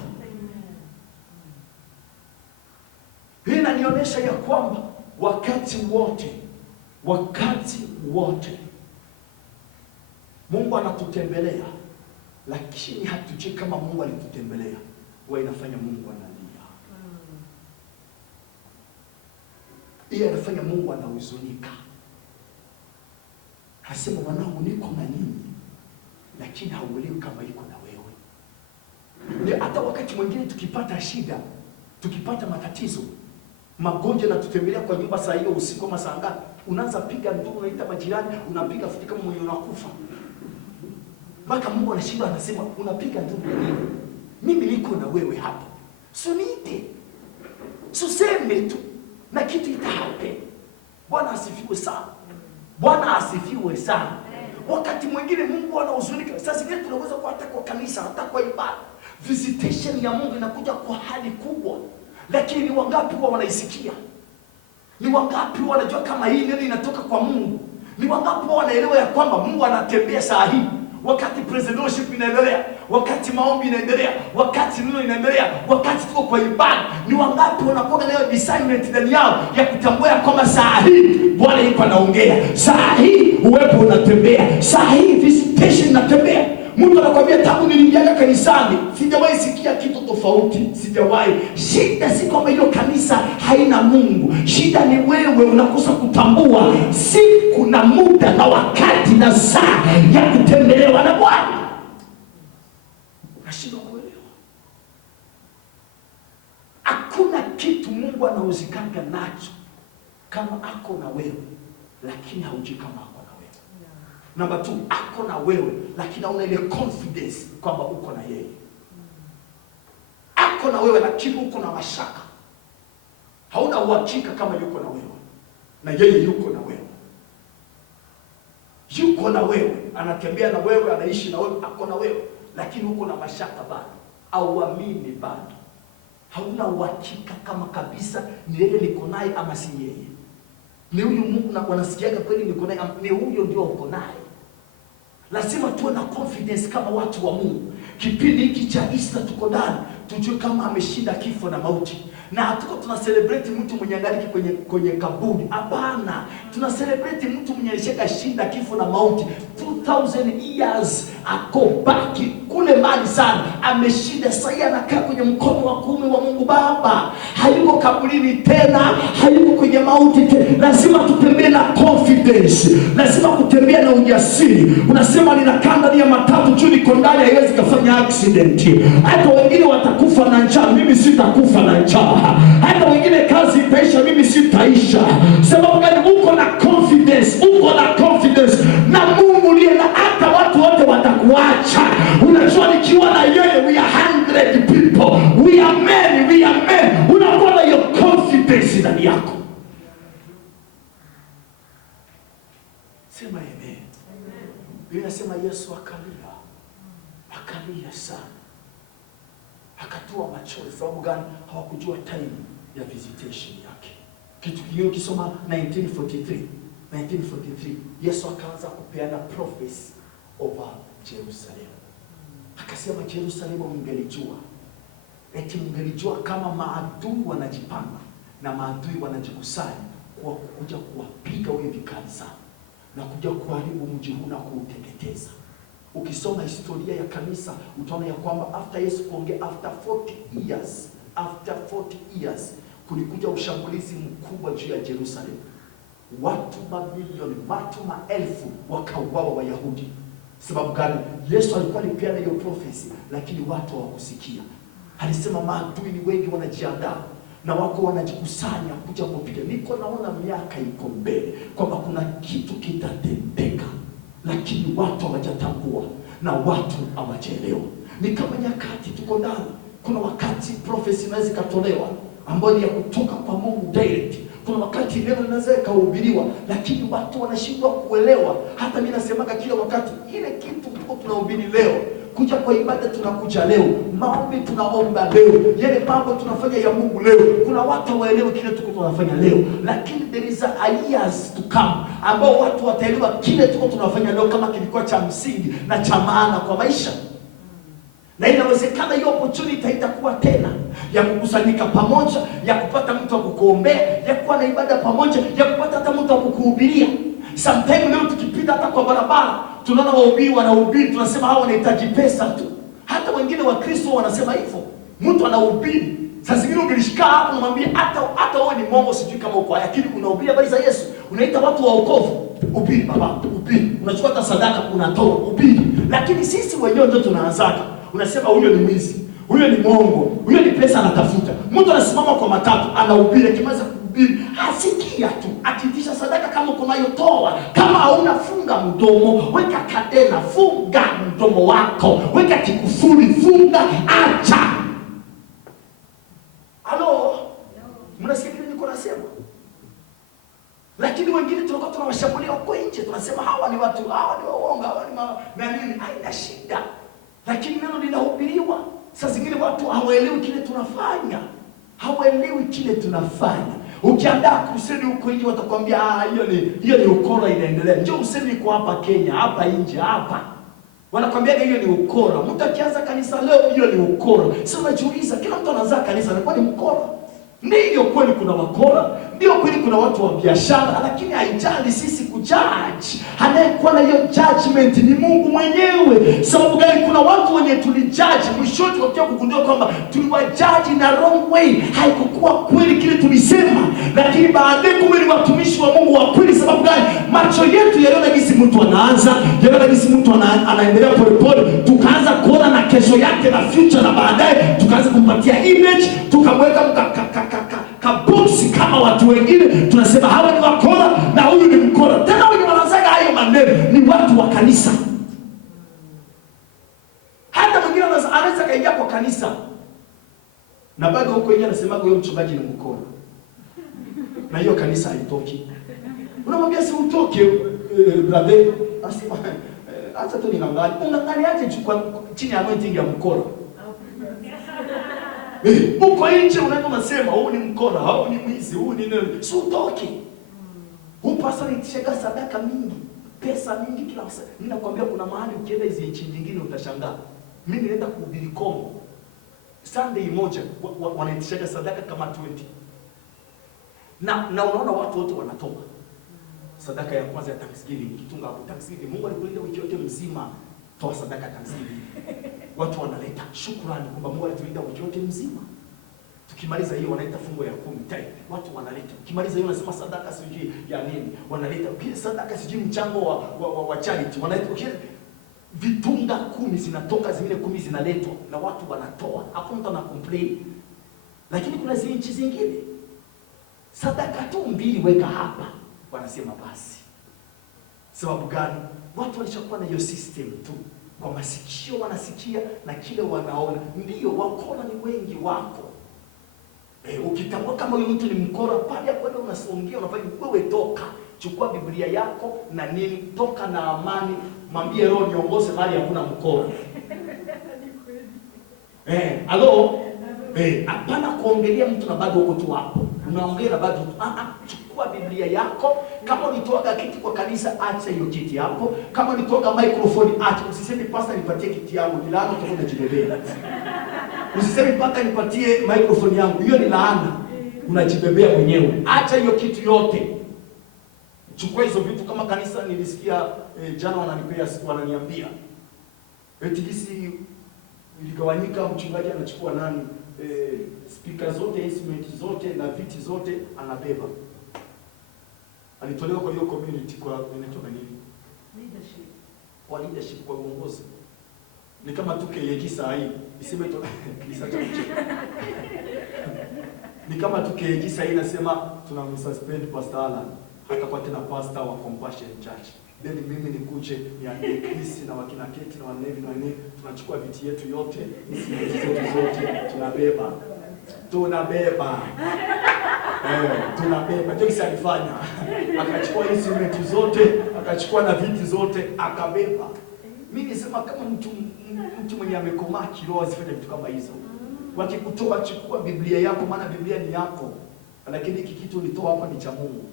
Hii inanionyesha ya kwamba wakati wote Mungu anatutembelea, lakini hatujui kama Mungu alitutembelea. Huwa inafanya Mungu analia. Hii inafanya Mungu anahuzunika. Hasema, wanangu niko na nini, lakini hauelewi kama iko na wewe. Ni hata wakati mwingine tukipata shida, tukipata matatizo, magonjwa na tutembelea kwa nyumba saa hiyo usiku kama saa ngapi, unaanza piga nduru, unaita majirani, unapiga futi kama mwenye unakufa. Mpaka Mungu anashinda, anasema unapiga nduru nini? Mimi niko na wewe hapa. Sunite. Suseme tu na kitu itahappen. Bwana asifiwe sana. Bwana asifiwe sana. Wakati mwingine Mungu anahuzunika. Sasa zingine tunaweza kuwa hata kwa kanisa, hata kwa ibada, visitation ya Mungu inakuja kwa hali kubwa. Lakini ni wangapi huwa wanaisikia? Ni wangapi wanajua kama hii neno inatoka kwa Mungu? Ni wangapi wanaelewa ya kwamba Mungu anatembea saa hii? Wakati praise worship inaendelea, wakati maombi inaendelea, wakati neno inaendelea, wakati tuko kwa ibada, ni wangapi wanakuwa na hiyo discernment ndani yao ya kutambua kwamba saa hii Bwana yuko anaongea, saa hii uwepo unatembea, saa hii visitation inatembea. Mtu anakuambia tangu niliingia kanisani sijawahi sikia kitu tofauti, sijawahi. Shida si kwamba hiyo kanisa haina Mungu. Shida ni wewe unakosa kutambua siku na muda na wakati na saa ya kutembelewa na Bwana. Nashindwa kuelewa. Hakuna kitu Mungu anahusika nacho kama ako na wewe, lakini haujui kama ako na wewe. Namba 2, ako na wewe lakini hauna ile confidence kwamba uko na yeye. Ako na wewe lakini uko na mashaka. Hauna uhakika kama yuko na wewe. Na yeye yuko na wewe. Yuko na wewe, anatembea na wewe, anaishi na wewe, ako na wewe, lakini uko na mashaka bado. Hauamini bado. Hauna uhakika kama kabisa ni yeye niko naye ama si yeye. Ni huyu Mungu na wanasikiaga kweli niko naye, ni huyo ndio uko naye. Lazima tuwe na confidence kama watu wa Mungu. Kipindi hiki cha Easter tuko ndani, tujue kama ameshinda kifo na mauti. Na hatuko tuna celebrate mtu mwenye angaliki kwenye kaburi. Hapana, tuna celebrate mtu mwenye alishaka shinda kifo na mauti 2000 years ago back kule mbali sana. Ameshinda, sasa anakaa kwenye mkono wa kuume wa Mungu Baba. Hayuko kaburini tena, hayuko kwenye mauti tena. Lazima tutembee na confidence. Lazima kutembea na ujasiri. Unasema ninakaa ndani ya matatu juu niko ndani, haiwezi kufanya accident. Hata wengine watakufa na njaa, mimi sitakufa na njaa. Hata wengine kazi itaisha, mimi sitaisha. Sababu gani? Uko na confidence, uko na confidence na Mungu ndiye, na hata watu wote watakuacha. Unajua nikiwa na yeye we are 100 people, we are men. Unakuwa na hiyo confidence ndani yako. Sema amen. Biblia inasema Yesu akalia sana. Akatoa machozi. Sababu gani? Hawakujua time ya visitation yake. Kitu kingine ukisoma 1943 Yesu akaanza kupeana prophecy over Jerusalem. Akasema Jerusalem mngelijua. Eti mngelijua kama maadui wanajipanga na maadui wanajikusanya kwa kuja kuwapiga wewe vikali sana na kuja kuharibu mji huu na kuuteketeza. Ukisoma historia ya kanisa utaona ya kwamba after Yesu kuongea, after 40 years kulikuja ushambulizi mkubwa juu ya Jerusalem. Watu mamilioni, watu maelfu wakauawa Wayahudi. Sababu gani? Yesu alikuwa alipeana hiyo prophecy, lakini watu hawakusikia. Alisema maadui ni wengi wanajiandaa na wako wanajikusanya kuja kupiga. Niko naona miaka iko mbele kwamba kuna kitu kitatendeka, lakini watu hawajatambua na watu hawajaelewa. Ni kama nyakati tuko ndani. Kuna wakati prophecy inaweza katolewa ambayo ni ya kutoka kwa Mungu direct. Kuna wakati neno linaweza kuhubiriwa lakini watu wanashindwa kuelewa. Hata mimi nasemaga kila wakati, ile kitu tunahubiri leo, kuja kwa ibada tunakuja leo, maombi tunaomba leo, yale mambo tunafanya ya Mungu leo, kuna watu waelewe kile tuko tunafanya leo, lakini there is a years to come ambao watu wataelewa kile tuko tunafanya leo kama kilikuwa cha msingi na cha maana kwa maisha. Na inawezekana hiyo opportunity haitakuwa tena ya kukusanyika pamoja, ya kupata mtu wa kukuombea, ya kuwa na ibada pamoja, ya kupata hata mtu wa kukuhubiria. Sometimes leo tukipita hata kwa barabara, tunaona wahubiri wanahubiri, tunasema hawa wanahitaji pesa tu. Hata wengine wa Kristo wanasema hivyo. Mtu anahubiri, sasa zingine ukilishika hapo unamwambia hata wewe ni mongo, sijui kama uko lakini unahubiri habari za Yesu. Unaita watu wa wokovu, ubiri baba, ubiri. Unachukua hata sadaka unatoa, ubiri. Lakini sisi wenyewe ndio tunaanzaka. Unasema huyo ni mwizi, huyo ni mongo, huyo ni pesa anatafuta. Mtu anasimama kwa matatu anahubiri, akimaliza kuhubiri asikia tu, akitisha sadaka kama uko nayo toa. Kama hauna funga mdomo, weka kadena, funga mdomo wako, weka kikufuri, funga, acha. Halo? Mnasikia kile niko nasema? Lakini wengine tunakuwa tunawashambulia huko nje, tunasema hawa ni watu, hawa ni waongo, hawa ni na nini, haina shida. Lakini neno linahubiriwa. Sasa zingine watu hawaelewi kile tunafanya. Hawaelewi kile tunafanya. Ukiandaa kusudi huko nje watakwambia hiyo ni ukora inaendelea. Njoo useme iko hapa Kenya, hapa nje hapa. Wanakwambia hiyo ni ukora. Mtu akianza kanisa leo hiyo ni ukora. Sasa unajiuliza kila mtu anaanza kanisa anakuwa ni mkora. Ndio kweli kuna wakora, ndio kweli kuna watu wa biashara, lakini haijali sisi kujudge. Anayekuwa na hiyo judgment ni Mungu mwenyewe. Sababu gani? Kuna watu wenye tulijudge, mwisho tukakuja kugundua kwamba tuliwajudge na wrong way. Haikukuwa kweli kile tulisema, lakini baadaye kumbe ni watumishi wa Mungu wa kweli. Sababu gani? Macho yetu yaliona jinsi mtu anaanza, yaliona jinsi mtu anaendelea polepole, tukaanza kuona na kesho yake na future, na baadaye tukaanza kumpatia image, tukamweka kaboksi kama watu wengine. Tunasema hawa ni wakora na huyu ni mkora. Tena wenye wanazaga hayo maneno ni watu wa kanisa. Hata mwingine anaweza kaingia kwa kanisa na bado huko yeye anasema huyo mchungaji ni mkora, na hiyo kanisa haitoki. Unamwambia si utoke brother, asema acha tu ninangali. Unangaliaje chini ya anointing ya mkora? Uko nje unaenda unasema huu ni mkora, huu ni mwizi, huu ni nini? Si utoke. Upasa nitishaka sadaka mingi, pesa mingi kila saa. Ninakwambia kuna mahali ukienda hizo nchi nyingine utashangaa. Mimi nilienda kuhubiri Kongo. Sunday moja wanaitisha sadaka kama 20. Na unaona watu wote wanatoka. Sadaka ya kwanza ya Thanksgiving, kitunga hapo Thanksgiving. Mungu alikulinda wiki yote mzima. Toa sadaka Thanksgiving. Watu wanaleta shukrani kwamba Mungu alitulinda wiki yote mzima. Tukimaliza hiyo wanaita fungo ya 10 tayari. Watu wanaleta. Ukimaliza hiyo wanasema sadaka sijui ya nini. Wanaleta pia sadaka sijui mchango wa charity. Wanaleta vitunga 10 zinatoka, zingine 10 zinaletwa na watu wanatoa. Hakuna mtu ana complain. Lakini kuna zile nchi zingine sadaka tu 2 weka hapa, wanasema basi. Sababu gani? Watu walishakuwa na hiyo system tu. Kwa masikio wanasikia na kile wanaona. Ndio wakora ni wengi wako. Ukitambua kama huyu mtu ni mkora, pale kwenda unasongea, unafanya wewe toka. Chukua Biblia yako na nini, toka na amani, mwambie Roho niongoze mahali hakuna mkora. Halo? Hapana kuongelea mtu na bado uko tu hapo. Unaongea na bado chukua Biblia yako. Kama ulitoka kiti kwa kanisa, acha hiyo kiti hapo. Kama ulitoka microphone, acha. Usiseme pastor nipatie kiti yangu, ni laana utakwenda kujibebea. Usiseme pastor nipatie microphone yangu, hiyo ni laana. Unajibebea mwenyewe. Acha hiyo kitu yote. Chukua hizo vitu. Kama kanisa nilisikia jana wananiambia eti gisi iligawanyika, mchungaji anachukua nani speaker zote, instrument zote na viti zote anabeba. Alitolewa kwa hiyo community, kwa inatoka nini? Leadership. Kwa leadership, kwa uongozi. Ni kama tukeyeki saa hii. Iseme ito kanisa chache. Ni kama tukeyeki saa hii nasema tunamsuspend Pastor Alan. Hatakuwa tena pastor wa Compassion Church. Then mimi nikuje niambie Chris na wakina Keti na wanevi na nini, tunachukua viti yetu yote, instrument zetu zote tunabeba. Tunabeba. Ndio kisa alifanya. Akachukua instrument zote, akachukua na viti zote, akabeba. Mimi nisema kama mtu mwenye amekomaa kiroho asifanye vitu kama hizo. Wakikutoa, chukua Biblia yako, maana Biblia ni yako. Lakini hiki kitu ulitoa hapa ni cha Mungu.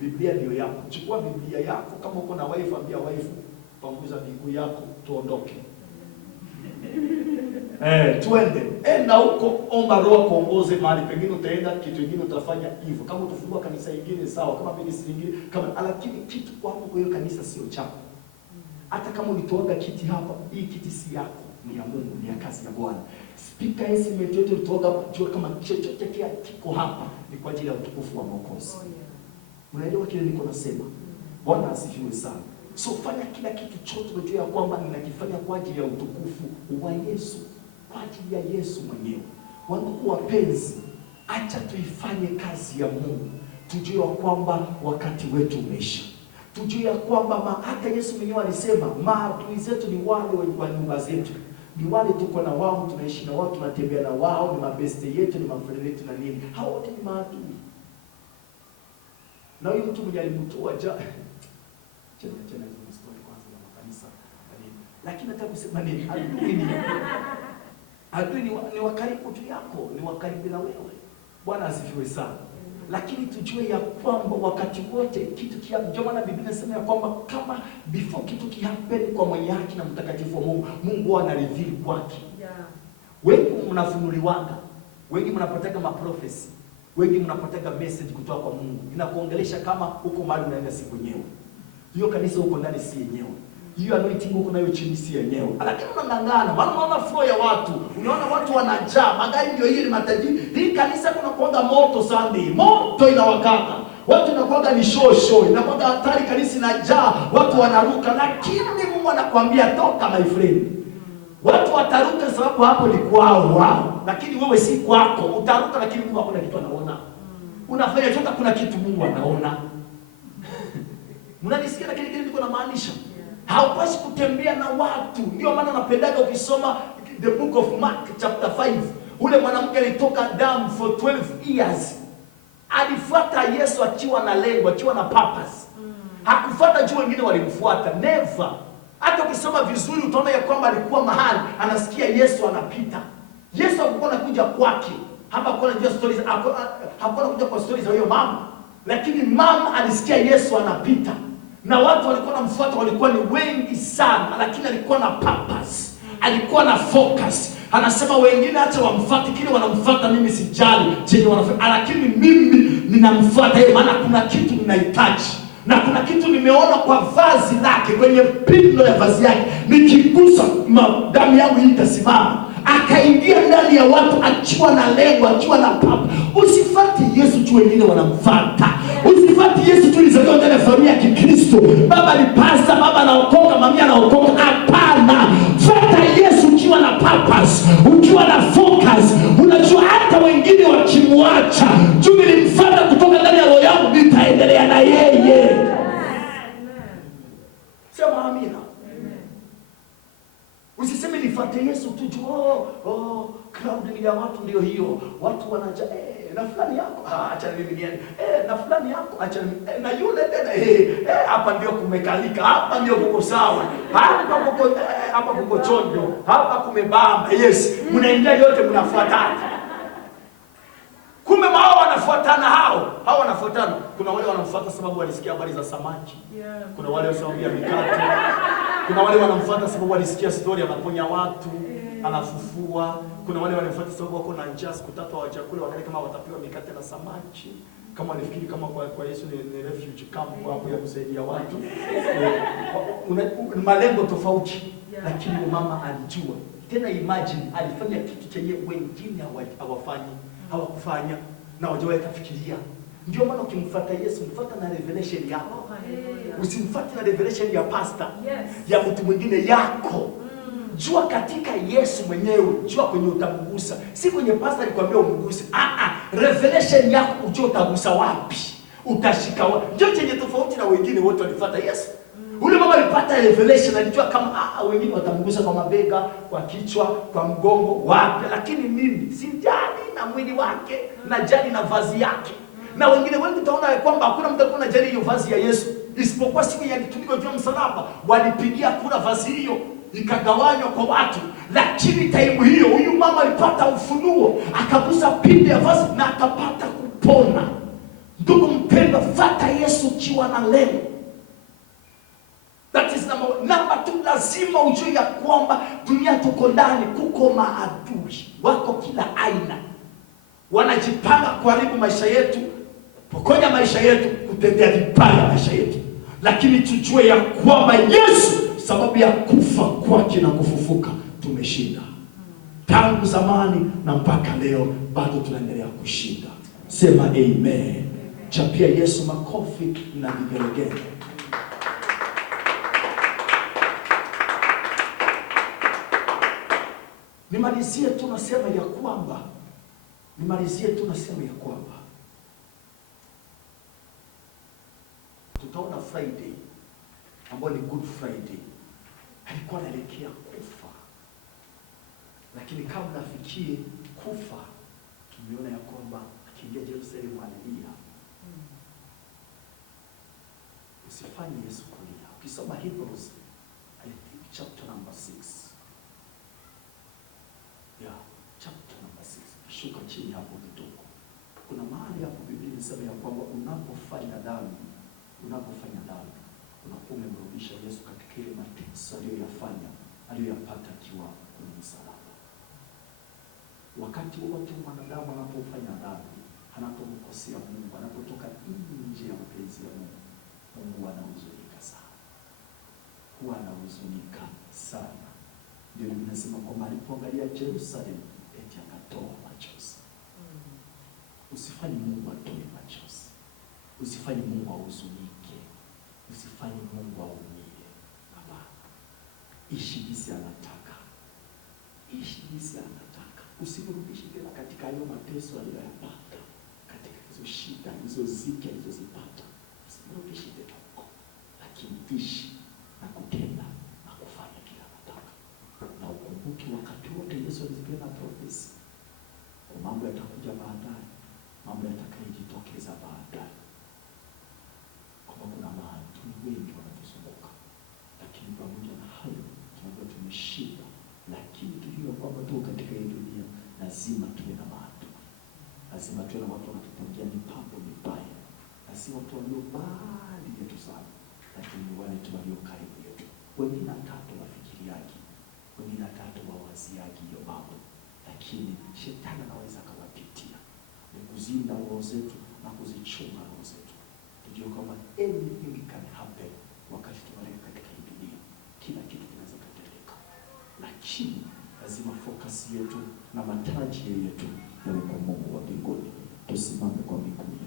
Biblia ndio yako. Chukua Biblia yako. Kama uko na wife, ambia wife, panguza miguu yako tuondoke. Twende. Enda huko, omba Roho kuongoze mahali pengine utaenda, kitu kingine utafanya hivyo. Kama utafungua kanisa lingine sawa, kama ministry nyingine kama, lakini kitu kwako kwa hiyo kanisa sio chako. Hata kama ulitoaga kiti hapa, hii kiti si yako, ni ya Mungu, ni ya kazi ya Bwana. Speaker estimate yote ulitoaga hapa, jua kama chochote kiko hapa ni kwa ajili ya utukufu wa Mwokozi. Unaelewa kile niko nasema? Bwana asifiwe sana. So fanya kila kitu chote unajua ya kwamba ninakifanya kwa ajili ya utukufu wa Yesu, kwa ajili ya Yesu mwenyewe. Wandugu wapenzi, acha tuifanye kazi ya Mungu. Tujue ya kwamba wakati wetu umeisha. Tujue ya kwamba hata Yesu mwenyewe alisema maadui zetu ni wale wa nyumba zetu. Ni wale tuko na wao, tunaishi na wao, tunatembea na wao, ni mabeste yetu, ni mafrende yetu na nini. Hao wote ni maadui. Na huyu mtu mwenye alimtoa Chana hizo story kwanza ya makanisa. Lakini nataka kusema nini? Adui ni wa karibu tu yako, ni wa karibu na wewe. Bwana asifiwe sana. Lakini tujue ya kwamba wakati wote kitu ndio maana Biblia inasema ya kwamba kama before kitu kihappen kwa mwenye haki na mtakatifu wa Mungu, Mungu ana reveal kwake. Wengi mnafunuliwanga, wengi mnapotaka maprofesi, wengi mnapotaka message kutoka kwa Mungu. Inakuongelesha kama huko mahali unaenda si kwenyewe. Hiyo kanisa huko ndani si yenyewe. Hiyo anointing huko nayo chini si yenyewe. Lakini unangangana, maana unaona flow ya watu. Unaona watu wanajaa, magari ndio hiyo ni matajiri. Hii kanisa kuna kuanga moto Sunday. Moto inawakaka. Watu inakuanga ni show. Inakuanga hatari, kanisa inajaa, watu wanaruka. Lakini Mungu anakuambia toka my friend. Watu wataruka sababu hapo ni kwao wao. Lakini wewe si kwako. Utaruka lakini Mungu hakuna kitu anaona. Unafanya chochote kuna kitu Mungu anaona. Mnanisikia lakini kile niko na maanisha? Haupasi kutembea na watu. Ndio maana napendaga ukisoma the book of Mark chapter 5. Ule mwanamke alitoka damu for 12 years. Alifuata Yesu akiwa na lengo, akiwa na purpose. Hakufuata juu wengine walimfuata. Never. Hata ukisoma vizuri utaona ya kwamba alikuwa mahali anasikia Yesu anapita. Yesu hakuwa anakuja kwake. Hapa kwa njia stories, hakuwa anakuja kwa stories za huyo mama. Lakini mama alisikia Yesu anapita. Na watu walikuwa wanamfuata, walikuwa ni wengi sana, lakini alikuwa na purpose. Alikuwa na focus. Anasema wengine acha wamfuate kile wanamfuata, mimi sijali chenye wanafanya, lakini mimi ninamfuata yeye maana kuna kitu ninahitaji. Na kuna kitu nimeona kwa vazi lake, kwenye pindo ya vazi yake, nikigusa damu yangu hii itasimama. Akaingia ndani ya watu akiwa na lengo, akiwa na papa. Usifuate Yesu tu wengine wanamfuata. Usifuate Yesu tu nizaliwa ndani ya familia ya Kikristo. Baba ni pasta, baba anaokoka, mami anaokoka. Hapana. Fuata Yesu ukiwa na purpose, ukiwa na focus. Unajua hata wengine wakimwacha, tu nilimfuata kutoka ndani ya roho yangu, nitaendelea na yeye. Sema amina. Usiseme nifuate Yesu tu crowd ya watu ndio hiyo. Watu wanaja na fulani yako acha mimi niende. Na fulani yako acha na yule tena hapa ndio kumekalika. Hapa ndio kuko sawa. Hapa kuko chondo. Hapa kumebamba. Yes. Mnaingia yote mnafuatana. Kumbe wao wanafuatana hao wanafuatana. Kuna wale wanamfuata sababu walisikia habari za samaki. Kuna wale sababu ya mikate. Kuna wale wanamfuata sababu walisikia story anaponya watu, anafufua. Kuna wale wanamfuata sababu wako na njaa siku 3 wa chakula, wakae kama watapewa mikate na samaki. Kama walifikiri kama kwa Yesu ni refuge camp hapo ya kusaidia watu. Malengo tofauti. Lakini mama alijua. Tena imagine alifanya kitu chenye wengine hawakufanya na wajawahi kufikiria. Ndio maana ukimfuata Yesu, mfuata na revelation yako. Usimfuate na revelation ya pastor, ya mtu mwingine yako. Jua katika Yesu mwenyewe, jua kwenye utamgusa. Si kwenye pastor alikwambia umguse. Revelation yako ujue utagusa wapi. Utashika wapi. Ndio chenye tofauti na wengine wote walifuata Yesu. Ule mama alipata revelation, alijua kama wengine watamgusa kwa mabega, kwa kichwa, kwa mgongo, wapi. Lakini mimi sijali na mwili wake, na jali na vazi yake. Na wengine wengi utaona kwamba hakuna mtu alikuwa anajali hiyo vazi ya Yesu. Isipokuwa siku ya kitundiko cha msalaba, walipigia kura vazi hiyo, ikagawanywa kwa watu. Lakini taimu hiyo, huyu mama alipata ufunuo, akagusa pinde ya vazi na akapata kupona. Ndugu mpendwa, fuata Yesu ukiwa na lengo. That is number 2. Lazima ujue ya kwamba dunia tuko ndani, kuko maadui wako kila aina, wanajipanga kuharibu maisha yetu, kupokonya maisha yetu, kutendea vibaya maisha yetu. Lakini tujue ya kwamba Yesu, sababu ya kufa kwake na kufufuka, tumeshinda. Tangu zamani na mpaka leo bado tunaendelea kushinda. Sema amen. Chapia Yesu makofi na vigelegele. Nimalizie tu nasema ya kwamba tutaona Friday ambayo ni Good Friday alikuwa anaelekea kufa, lakini kabla afikie kufa tumeona ya kwamba akiingia Yerusalemu alilia. Usifanye Yesu kulia. Ukisoma Hebrews chapter number 6, chapter number 6, shuka chini hapo kidogo. Kuna mahali hapo Biblia inasema ya kwamba unapofanya dhambi unakuwa umemrudisha Yesu katika ile mateso aliyoyapata akiwa kwenye msalaba. Wakati wote mwanadamu anapofanya dhambi, anapomkosea Mungu, anapotoka nje ya mapenzi ya Mungu, Mungu anahuzunika sana. Ndio ninasema kwamba alipoangalia Jerusalem eti akatoa machozi. Usifanye Mungu atoe machozi. Usifanye Mungu ahuzunike. Usifanye Mungu aumie. Hapana. Ishi jinsi anataka. Usimrudishe tena katika hayo mateso aliyoyapata, katika hizo shida, hizo ziki alizozipata. Usimrudishe tena huko. Lakini ishi na kutenda na kufanya kila anataka. Na ukumbuke wakati wote Yesu alipeana prophecy kwa mambo yatakuja baadaye, mambo yatakayojitokeza baadaye. Kwamba kuna maadui wengi wanatuzunguka, lakini pamoja na hayo tunajua tumeshinda. Lakini tujue kwamba tu katika hii dunia lazima tuwe na maadui. Lazima tuwe na watu wanatupangia mipango mibaya. Lazima watu walio mbali yetu sana, lakini wale tu walio karibu yetu. Wengine hata wafikiriaji, wengine hata wawaziaji hiyo mambo, lakini shetani anaweza akawapitia. Ni kuzinda roho zetu na kuzichunga roho zetu. Tujue kwamba anything can happen wakati tunaweka katika hii dunia. Kila kitu kinaweza kutendeka. Lakini lazima focus yetu na matarajio yetu yawe kwa Mungu wa mbinguni. Tusimame kwa miguu.